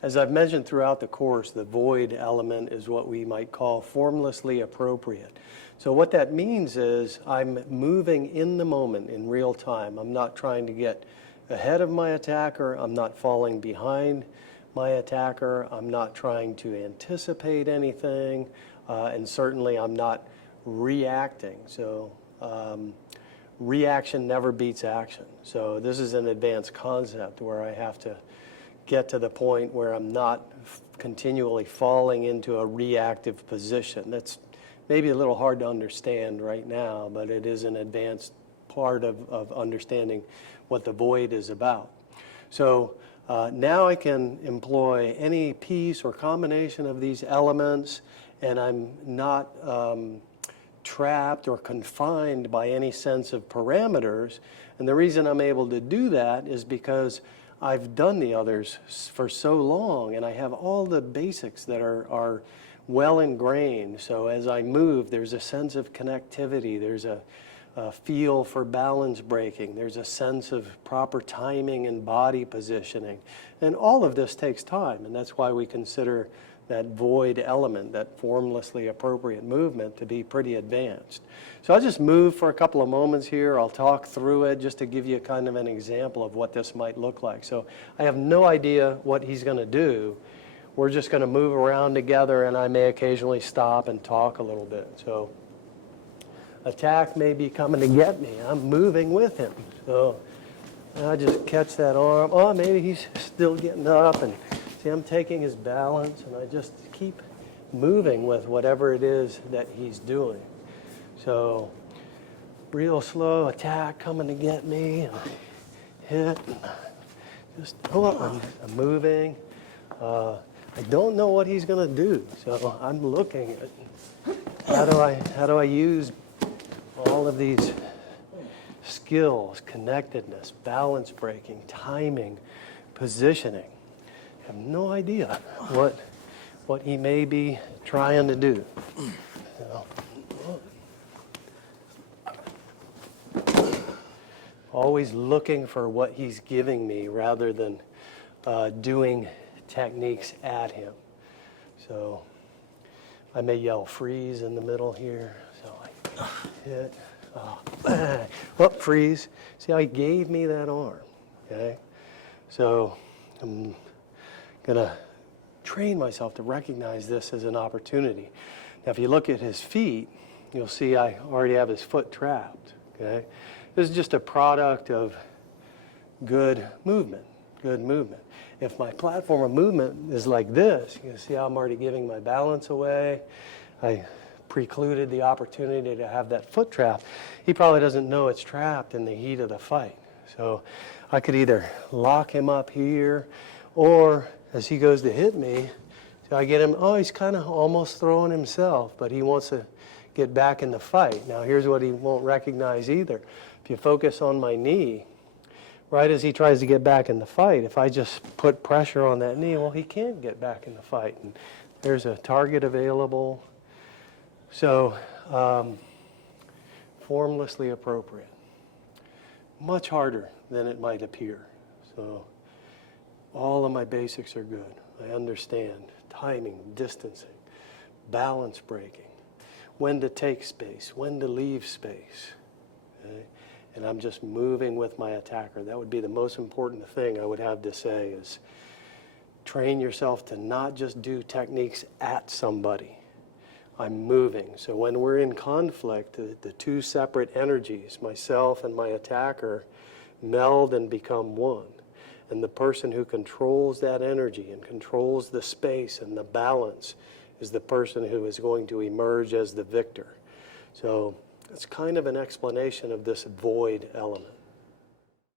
As I've mentioned throughout the course, the void element is what we might call formlessly appropriate. So what that means is I'm moving in the moment in real time. I'm not trying to get ahead of my attacker. I'm not falling behind my attacker. I'm not trying to anticipate anything. And certainly I'm not reacting. So reaction never beats action. So this is an advanced concept where I have to get to the point where I'm not continually falling into a reactive position. That's maybe a little hard to understand right now, but it is an advanced part of understanding what the void is about. So now I can employ any piece or combination of these elements, and I'm not trapped or confined by any sense of parameters. And the reason I'm able to do that is because I've done the others for so long, and I have all the basics that are well ingrained. So as I move, there's a sense of connectivity, there's a feel for balance breaking, there's a sense of proper timing and body positioning. And all of this takes time, and that's why we consider that void element, that formlessly appropriate movement, to be pretty advanced. So I'll just move for a couple of moments here. I'll talk through it just to give you kind of an example of what this might look like. So I have no idea what he's going to do. We're just going to move around together, and I may occasionally stop and talk a little bit. So attack may be coming to get me. I'm moving with him. So I just catch that arm. Oh, maybe he's still getting up, and see, I'm taking his balance, and I just keep moving with whatever it is that he's doing. So real slow attack coming to get me, and hit, and just I'm moving. I don't know what he's going to do, so I'm looking at how do I use all of these skills, connectedness, balance breaking, timing, positioning. I have no idea what he may be trying to do. Always looking for what he's giving me rather than doing techniques at him. So I may yell freeze in the middle here. So I hit, whoop, freeze. See how he gave me that arm, okay? So I'm gonna train myself to recognize this as an opportunity. Now if you look at his feet, you'll see I already have his foot trapped, okay? This is just a product of good movement, good movement. If my platform of movement is like this, you can see how I'm already giving my balance away. I precluded the opportunity to have that foot trap. He probably doesn't know it's trapped in the heat of the fight. So I could either lock him up here, or as he goes to hit me, so I get him, oh, he's kind of almost throwing himself, but he wants to get back in the fight. Now here's what he won't recognize either. If you focus on my knee, right as he tries to get back in the fight, if I just put pressure on that knee, well, he can't get back in the fight. And there's a target available. So, formlessly appropriate. Much harder than it might appear. So, all of my basics are good. I understand timing, distancing, balance breaking, when to take space, when to leave space. Okay? And I'm just moving with my attacker. That would be the most important thing I would have to say is train yourself to not just do techniques at somebody. I'm moving. So when we're in conflict, the two separate energies, myself and my attacker, meld and become one. And the person who controls that energy and controls the space and the balance is the person who is going to emerge as the victor. So it's kind of an explanation of this void element.